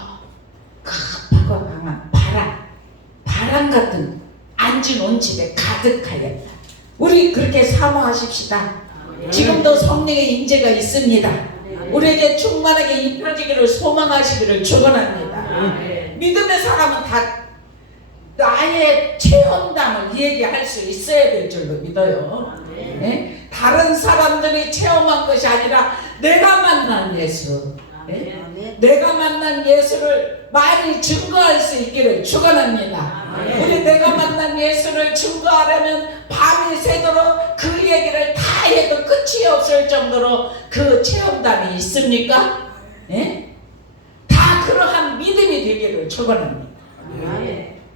급하고 강한 바람 같은 앉은 온 집에 가득하였다. 우리 그렇게 사모하십시다. 지금도 성령의 인재가 있습니다. 우리에게 충만하게 입혀지기를 소망하시기를 축원합니다. 믿음의 사람은 다 나의 체험담을 얘기할 수 있어야 될 줄로 믿어요. 네? 다른 사람들이 체험한 것이 아니라 내가 만난 예수, 내가 만난 예수를 많이 증거할 수 있기를 축원합니다. 우리 내가 만난 예수를 증거하려면 밤이 새도록 그 얘기를 다 해도 끝이 없을 정도로 그 체험담이 있습니까? 예? 다 그러한 믿음이 되기를 축원합니다.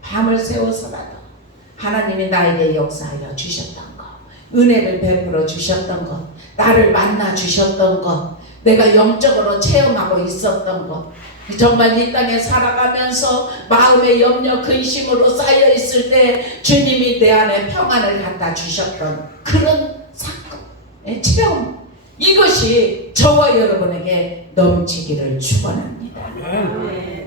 밤을 새워서라도 하나님이 나에게 역사하여 주셨던 것, 은혜를 베풀어 주셨던 것, 나를 만나 주셨던 것, 내가 영적으로 체험하고 있었던 것, 정말 이 땅에 살아가면서 마음의 염려 근심으로 쌓여 있을 때 주님이 내 안에 평안을 갖다 주셨던 그런 사건, 체험, 이것이 저와 여러분에게 넘치기를 축원합니다.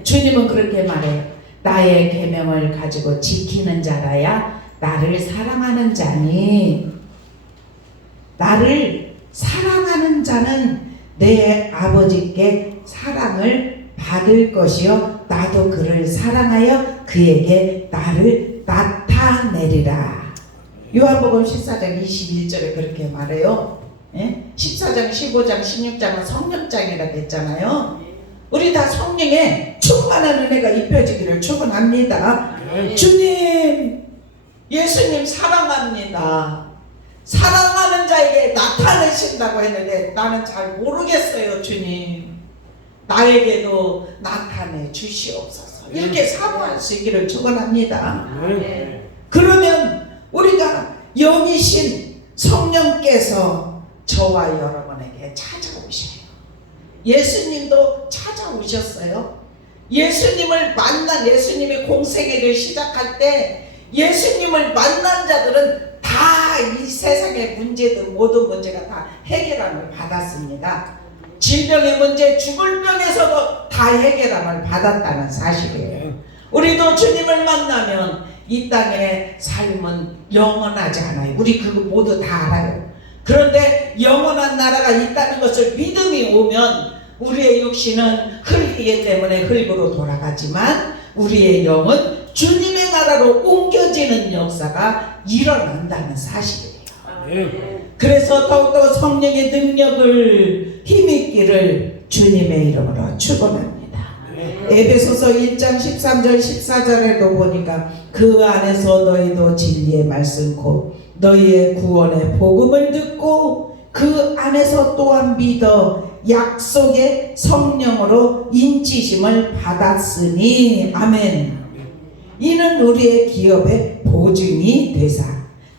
주님은 그렇게 말해요. 나의 계명을 가지고 지키는 자라야 나를 사랑하는 자니, 나를 사랑하는 자는 내 아버지께 사랑을 받을 것이요 나도 그를 사랑하여 그에게 나를 나타내리라. 요한복음 14장 21절에 그렇게 말해요. 14장 15장 16장은 성령장이라고 했잖아요. 우리 다 성령에 충만한 은혜가 입혀지기를 축원합니다. 주님, 예수님 사랑합니다. 사랑하는 자에게 나타내신다고 했는데 나는 잘 모르겠어요. 주님, 나에게도 나타내 주시옵소서. 이렇게 사모할 수 있기를 축원합니다. 그러면 우리가 영이신 성령께서 저와 여러분에게 찾아오셔요. 예수님도 찾아오셨어요. 예수님을 만난, 예수님이 공생애를 시작할 때 예수님을 만난 자들은 다 이 세상의 문제든 모든 문제가 다 해결함을 받았습니다. 질병의 문제, 죽을 병에서도 다 해결함을 받았다는 사실이에요. 우리도 주님을 만나면 이 땅의 삶은 영원하지 않아요. 우리 그거 모두 다 알아요. 그런데 영원한 나라가 있다는 것을 믿음이 오면 우리의 육신은 흙이기 때문에 흙으로 돌아가지만 우리의 영은 주님의 나라로 옮겨지는 역사가 일어난다는 사실이에요. 그래서 더욱더 성령의 능력을 힘있기를 주님의 이름으로 축원합니다. 에베소서 1장 13절 14절에도 보니까 그 안에서 너희도 진리의 말씀 곧 너희의 구원의 복음을 듣고 그 안에서 또한 믿어 약속의 성령으로 인치심을 받았으니 아멘. 이는 우리의 기업의 보증이 되사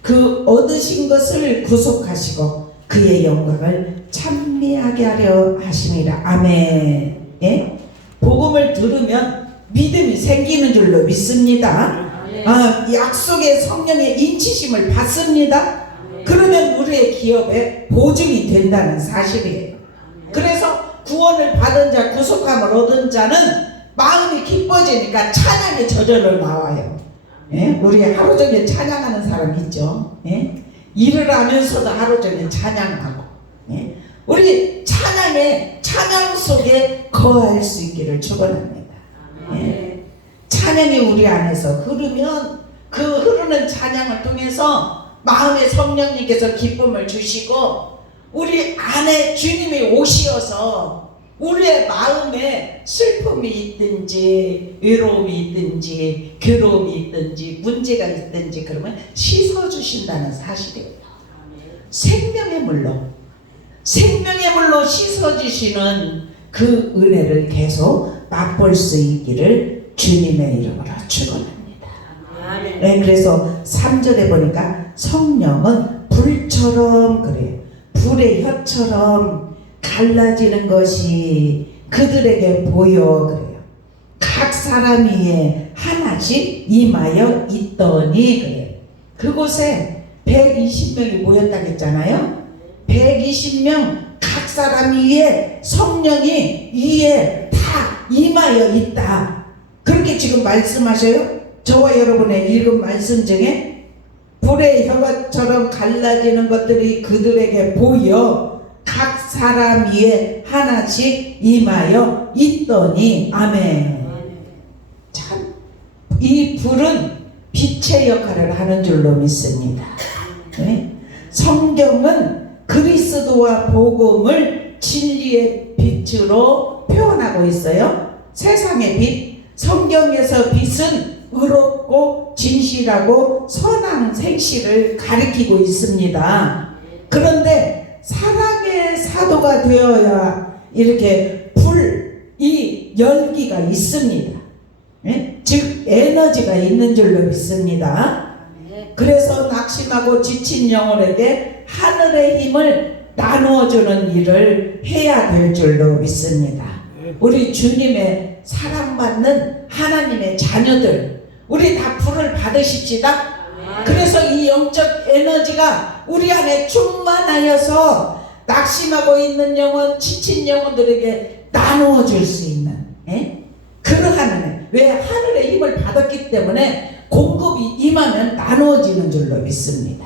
그 얻으신 것을 구속하시고 그의 영광을 찬미하게 하려 하심이라. 아멘. 예? 복음을 들으면 믿음이 생기는 줄로 믿습니다. 약속의 성령의 인치심을 받습니다. 그러면 우리의 기업에 보증이 된다는 사실이에요. 그래서 구원을 받은 자, 구속함을 얻은 자는 마음이 기뻐지니까 찬양이 저절로 나와요. 예? 우리 하루 종일 찬양하는 사람 있죠. 예? 일을 하면서도 하루 종일 찬양하고, 예? 우리 찬양 속에 거할 수 있기를 축원합니다. 예? 찬양이 우리 안에서 흐르면 그 흐르는 찬양을 통해서 마음의 성령님께서 기쁨을 주시고 우리 안에 주님이 오시어서 우리의 마음에 슬픔이 있든지 외로움이 있든지 괴로움이 있든지 문제가 있든지 그러면 씻어주신다는 사실이에요. 생명의 물로 씻어주시는 그 은혜를 계속 맛볼 수 있기를 주님의 이름으로 축원합니다. 네, 그래서 3절에 보니까 성령은 불처럼 그래요. 불의 혀처럼 갈라지는 것이 그들에게 보여 그래요. 각 사람 위에 하나씩 임하여 있더니 그래요. 그곳에 120명이 모였다고 했잖아요. 120명 각 사람 위에 성령이 위에 다 임하여 있다. 그렇게 지금 말씀하셔요. 저와 여러분의 읽은 말씀 중에 불의 혀처럼 갈라지는 것들이 그들에게 보여 각 사람 위에 하나씩 임하여 있더니 아멘. 참, 이 불은 빛의 역할을 하는 줄로 믿습니다. 네? 성경은 그리스도와 복음을 진리의 빛으로 표현하고 있어요. 세상의 빛, 성경에서 빛은 의롭고 진실하고 선한 생시를 가리키고 있습니다. 그런데 사랑의 사도가 되어야 이렇게 불이 열기가 있습니다. 예? 즉 에너지가 있는 줄로 믿습니다. 그래서 낙심하고 지친 영혼에게 하늘의 힘을 나누어주는 일을 해야 될 줄로 믿습니다. 우리 주님의 사랑받는 하나님의 자녀들, 우리 다 불을 받으십시다. 그래서 이 영적 에너지가 우리 안에 충만하여서 낙심하고 있는 영혼, 지친 영혼들에게 나누어 줄 수 있는 그러한 은혜. 왜? 하늘의 힘을 받았기 때문에 공급이 임하면 나누어지는 줄로 믿습니다.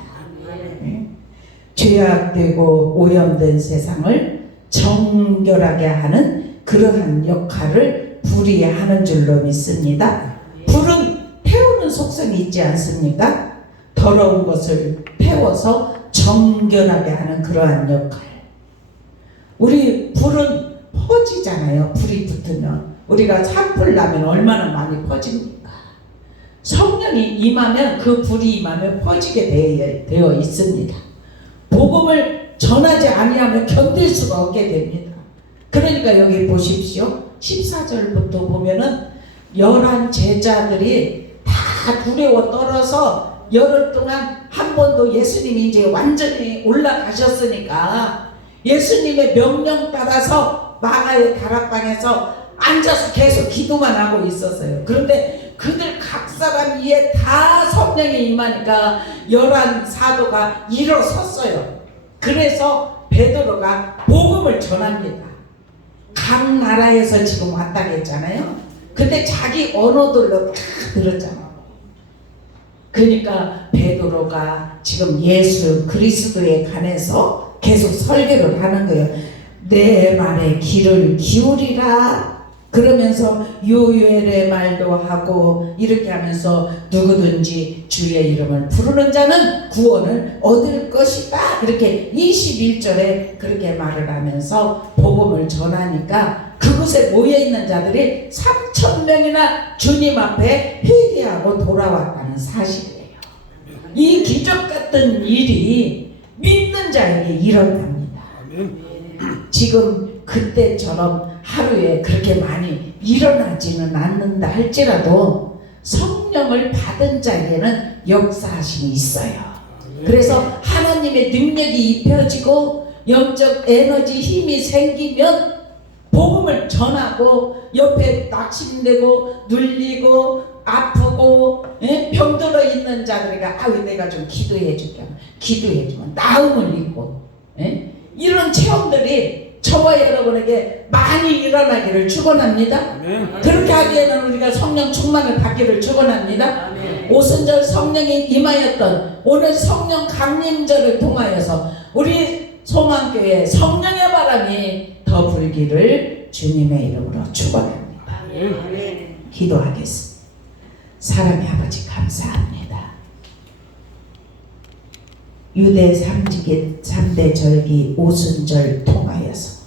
죄악되고 오염된 세상을 정결하게 하는 그러한 역할을 불이 하는 줄로 믿습니다. 불은 태우는 속성이 있지 않습니까? 더러운 것을 태워서 정결하게 하는 그러한 역할. 우리 불은 퍼지잖아요. 불이 붙으면 우리가 산불 나면 얼마나 많이 퍼집니까? 성령이 임하면 그 불이 임하면 퍼지게 되어 있습니다. 복음을 전하지 아니하면 견딜 수가 없게 됩니다. 그러니까 여기 보십시오. 14절부터 보면은 11 제자들이 다 두려워 떨어서 열흘 동안 한 번도 예수님이 이제 완전히 올라가셨으니까 예수님의 명령 따라서 마가의 다락방에서 앉아서 계속 기도만 하고 있었어요. 그런데 그들 각 사람 위에 다 성령이 임하니까 11 사도가 일어섰어요. 그래서 베드로가 복음을 전합니다. 각 나라에서 지금 왔다고 했잖아요. 근데 자기 언어들로 다 들었잖아. 그러니까 베드로가 지금 예수 그리스도에 관해서 계속 설교를 하는 거예요. 내 말에 귀를 기울이라 그러면서 요엘의 말도 하고 이렇게 하면서 누구든지 주의 이름을 부르는 자는 구원을 얻을 것이다. 이렇게 21절에 그렇게 말을 하면서 복음을 전하니까 그곳에 모여있는 자들이 3,000명이나 주님 앞에 회개하고 돌아왔다는 사실이에요. 이 기적 같은 일이 믿는 자에게 일어납니다. 지금 그때처럼 하루에 그렇게 많이 일어나지는 않는다 할지라도 성령을 받은 자에게는 역사하심이 있어요. 그래서 하나님의 능력이 입혀지고 영적 에너지 힘이 생기면 복음을 전하고 옆에 낙심되고 눌리고 아프고 병들어 있는 자들에게 아유 내가 좀 기도해 줄게 기도해주면 나음을 입고 이런 체험들이 저와 여러분에게 많이 일어나기를 축원합니다. 그렇게 하기에는 우리가 성령 충만을 받기를 축원합니다. 오순절 성령이 임하였던 오늘 성령 강림절을 통하여서 우리 소망교회 성령의 바람이 더 불기를 주님의 이름으로 축원합니다. 기도하겠습니다. 사랑의 아버지 감사합니다. 유대 3대 절기 오순절 통하여서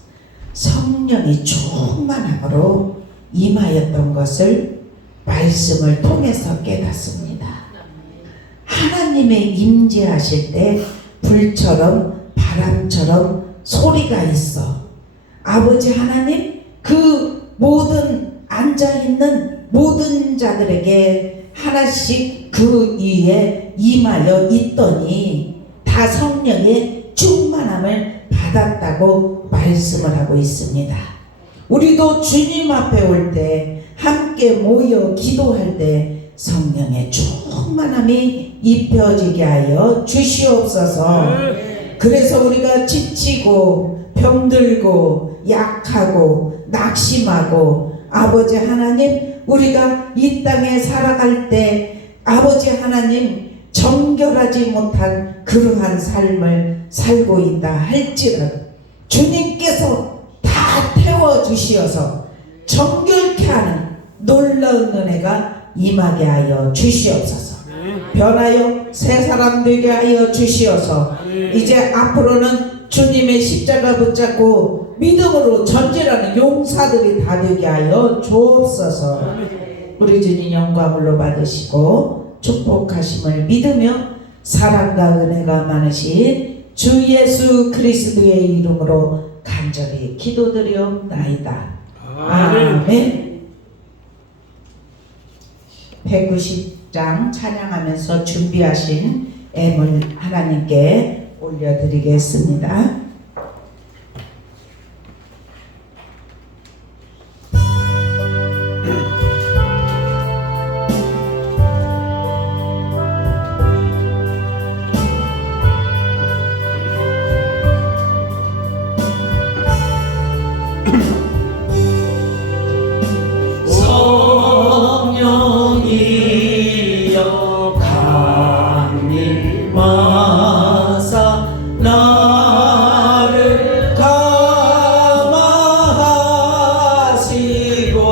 성령이 충만함으로 임하였던 것을 말씀을 통해서 깨닫습니다. 하나님의 임재하실 때 불처럼 바람처럼 소리가 있어. 아버지 하나님 그 모든 앉아있는 모든 자들에게 하나씩 그 위에 임하여 있더니 다 성령의 충만함을 받았다고 말씀을 하고 있습니다. 우리도 주님 앞에 올 때 함께 모여 기도할 때 성령의 충만함이 입혀지게 하여 주시옵소서. 그래서 우리가 지치고 병들고 약하고 낙심하고 아버지 하나님 우리가 이 땅에 살아갈 때 아버지 하나님 정결하지 못한 그러한 삶을 살고 있다 할지라도 주님께서 다 태워주시어서 정결케 하는 놀라운 은혜가 임하게 하여 주시옵소서. 변하여 새 사람 되게 하여 주시어서 이제 앞으로는 주님의 십자가 붙잡고 믿음으로 전진하는 용사들이 다 되게 하여 주옵소서. 우리 주님 영광으로 받으시고 축복하심을 믿으며 사랑과 은혜가 많으신 주 예수 그리스도의 이름으로 간절히 기도드리옵나이다. 아멘. 190장 찬양하면서 준비하신 애물 하나님께 올려드리겠습니다. 성령이여 강림하사 나를 감화하시고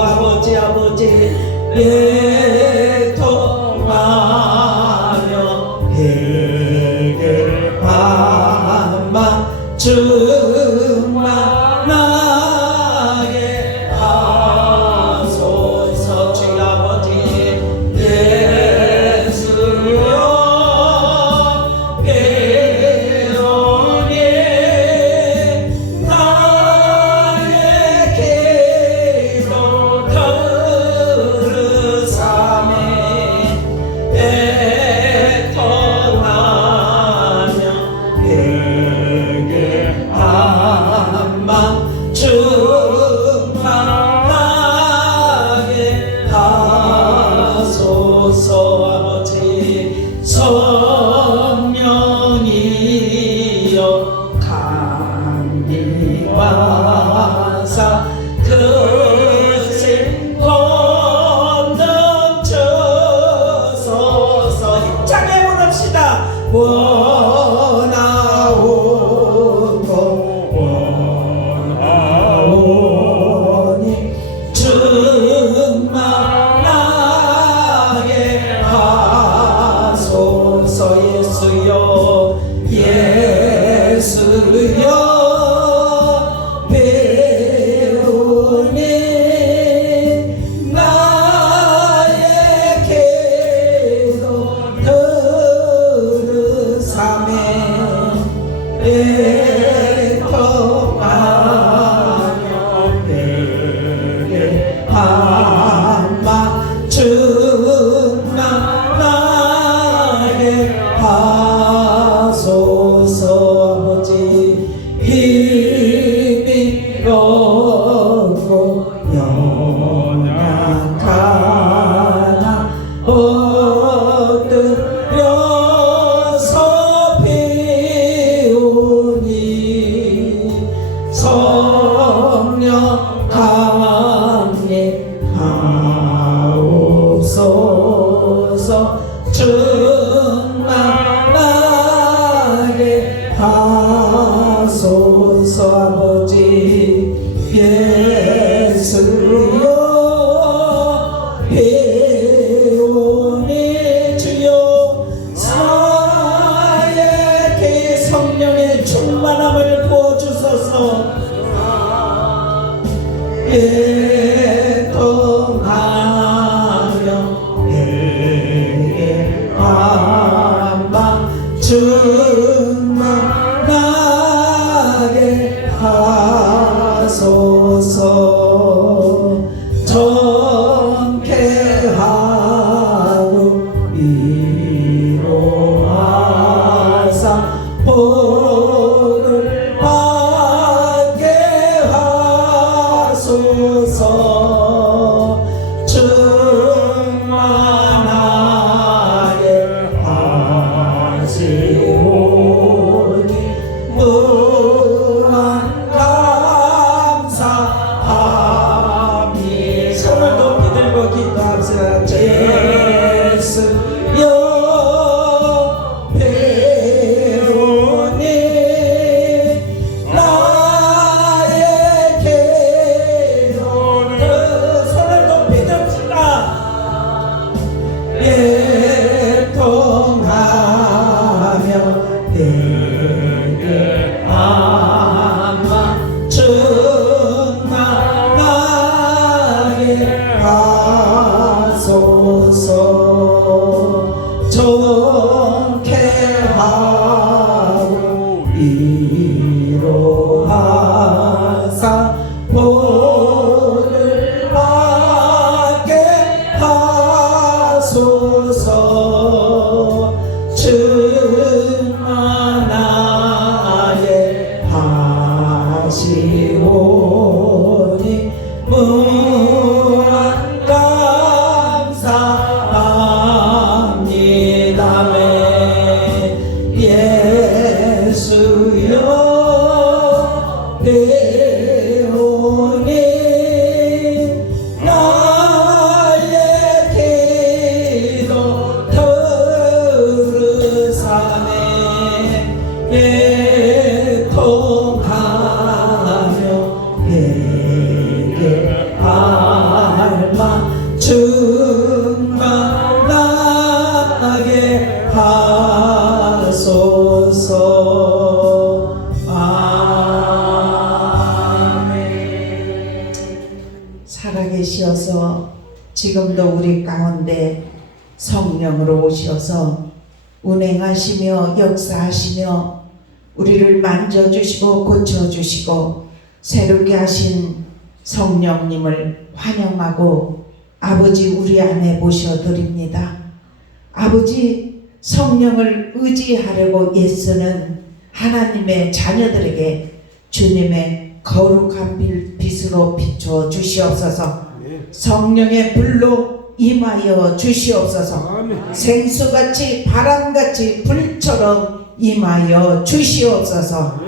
아버지 애통하며 해결하마 충만하게 하소서. 주 아버지 예수여 배우니 나의 기도 들으사매 애통하며 해결하마 충만하게 하소서. 아버지 성령이여 강림하사 그신 건너쳐서서 힘차게 부릅시다. 원하오니 충만하게 하소서. 예수여 예수여 배우니 나의 기도 들으사매 애통하며 내게 한마 충만하게 하소서. 아버지 힘이 없고 연약하나 엎드려서 비오니 성령 강림하옵소서. 충만하게 하소서. 아버지 예수여 배우니 주여 나에게 성령의 충만함을 부어주소서. 애통하며 내게 한방 충만하게 하소서. 정쾌하고 위로하사 복을 받게 하소서. 충만하게 하시오니 무한 감사합니다. 손을 높이 들고 기도합시다. 예수여 배우니 나의 괴로움을 손을 높이 듭시다. 애통하며 내게 아마 충만하게 하소서. 정쾌하고 위로하사 복을 받게 하소서. 충만하게 하시오니 무한 감사합니다. 예수여 배우니 나의 기도 들으사네. 애통하며 내게 알마 충만하게 하소서. 아멘. 살아계시어서 지금도 우리 가운데 성령으로 오셔서 운행하시며 역사하시며 우리를 만져주시고 고쳐주시고 새롭게 하신 성령님을 환영하고 아버지 우리 안에 모셔드립니다. 아버지 성령을 의지하려고 애쓰는 하나님의 자녀들에게 주님의 거룩한 빛으로 비춰 주시옵소서. 성령의 불로 임하여 주시옵소서. 생수같이 바람같이 불처럼 임하여 주시옵소서.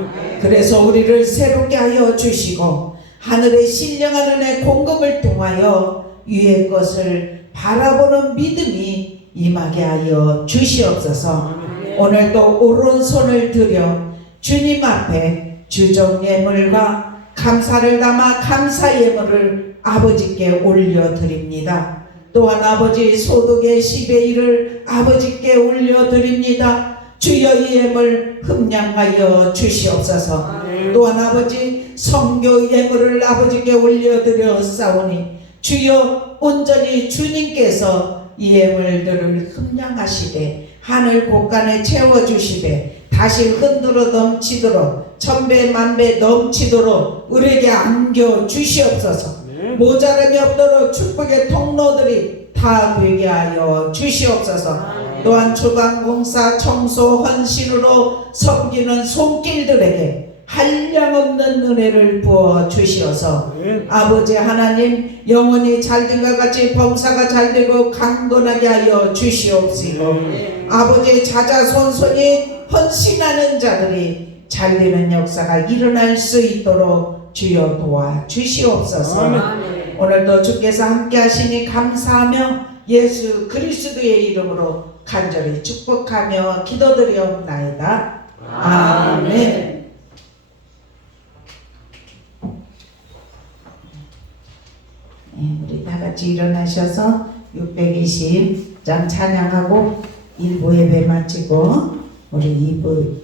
그래서 우리를 새롭게 하여 주시고 하늘의 신령한 은혜 공급을 통하여 위의 것을 바라보는 믿음이 임하게 하여 주시옵소서. 오늘도 오른손을 들여 주님 앞에 주정 예물과 감사를 담아 감사 예물을 아버지께 올려드립니다. 또한 아버지 소득의 10의 1을 아버지께 올려드립니다. 주여 이 예물 흠량하여 주시옵소서. 또한 아버지 성교 예물을 아버지께 올려드렸사오니 주여 온전히 주님께서 이 예물들을 흠량하시되 하늘 곳간에 채워주시되 다시 흔들어 넘치도록 천배 만배 넘치도록 우리에게 안겨 주시옵소서. 모자람이 없도록 축복의 통로들이 다 되게 하여 주시옵소서. 또한 주방공사 청소 헌신으로 섬기는 손길들에게 한량없는 은혜를 부어 주시어서 아버지 하나님 영혼이 잘된과 같이 범사가 잘되고 강건하게 하여 주시옵시고 아버지 자자손손이 헌신하는 자들이 잘되는 역사가 일어날 수 있도록 주여 도와 주시옵소서. 오늘도 주께서 함께 하시니 감사하며 예수 그리스도의 이름으로 간절히 축복하며 기도드리옵나이다. 아멘. 우리 다 같이 일어나셔서 620장 찬양하고 1부 예배 마치고 우리 2부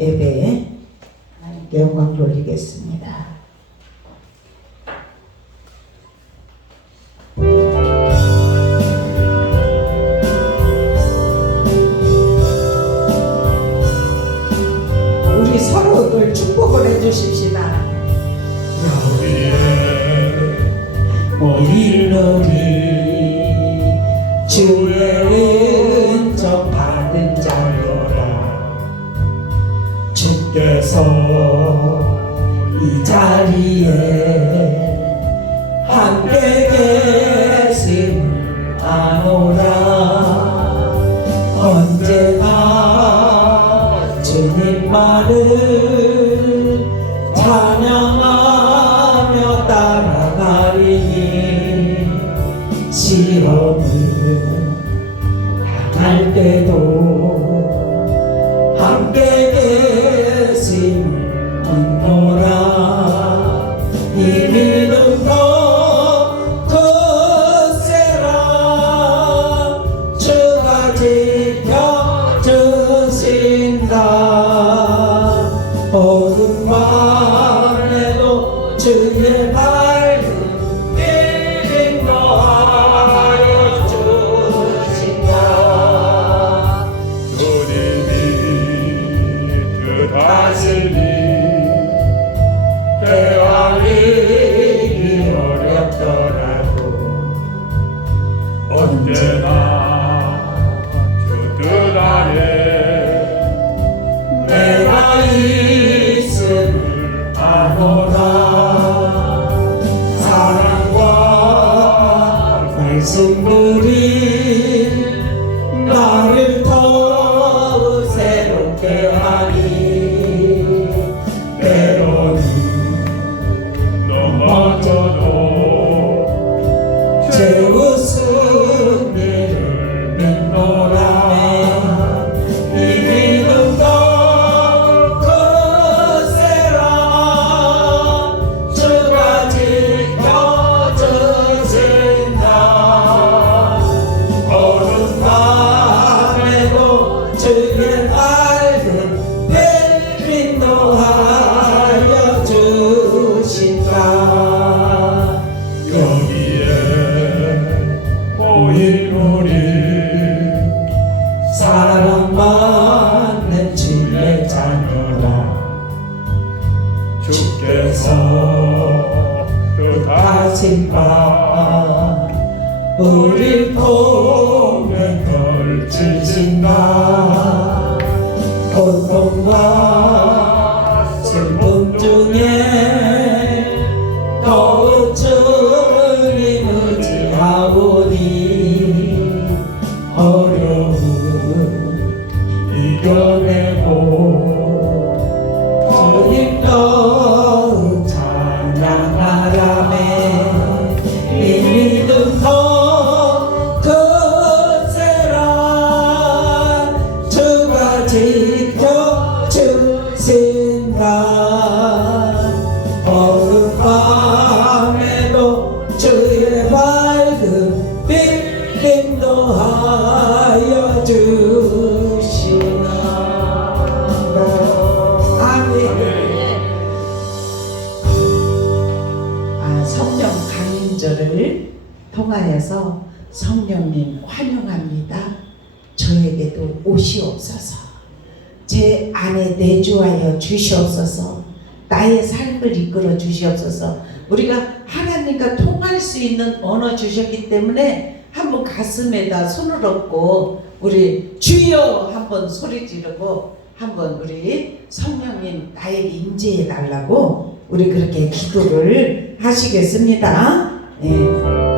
예배 하나님께 영광 돌리겠습니다. 기도해 주십시다. 여기에 모인 우리 주의 은총 받은 자로다. 주께서 이 자리에 함께 계심을 아노라. 언제나 주님만을 찬양하며 따라가리니 시험을 당할 때도 함께 계심을 믿노라. 이 믿음도 굳세라. 주가 지켜주신다. 어둠 밤에도 주의 밝은 빛 인도하여 주신다. 주님이 뜻하시니 대화하기 어렵더라도 언제나 주 뜻 안에 내가 있음을 아노라. 사랑과 말씀들이 나를 더욱 새롭게 하니 때로는 넘어져도 제 웃음이를 믿노라. 이 믿음도 굳세라. 주가 지켜주신다. 어둠 밤에도 주의 밝은 빛 인도하여 주신다. 여기에 모인 우리 사랑받는 주의 자녀라. 주께서 뜻하신 바 우릴 통해 걸치신다. 고통과 슬픔 중에 더욱 주님 의지하오니 어려움 이겨내고 주님 더욱 찬양하라매. 이 믿음도 굳세라. 주가 지켜주신다. 어둠 밤에도 주의 밝은 빛 인도하여 주시나. 아멘. 성령 강림절을 통하여서 성령님 환영합니다. 저에게도 오시옵소서. 제 안에 내주하여 주시옵소서. 나의 삶을 이끌어 주시옵소서. 우리가 하나님과 통할 수 있는 언어 주셨기 때문에 한번 가슴에다 손을 얹고 우리 주여 한번 소리 지르고 한번 우리 성령님 나에게 임재해 달라고 우리 그렇게 기도를 하시겠습니다. 네.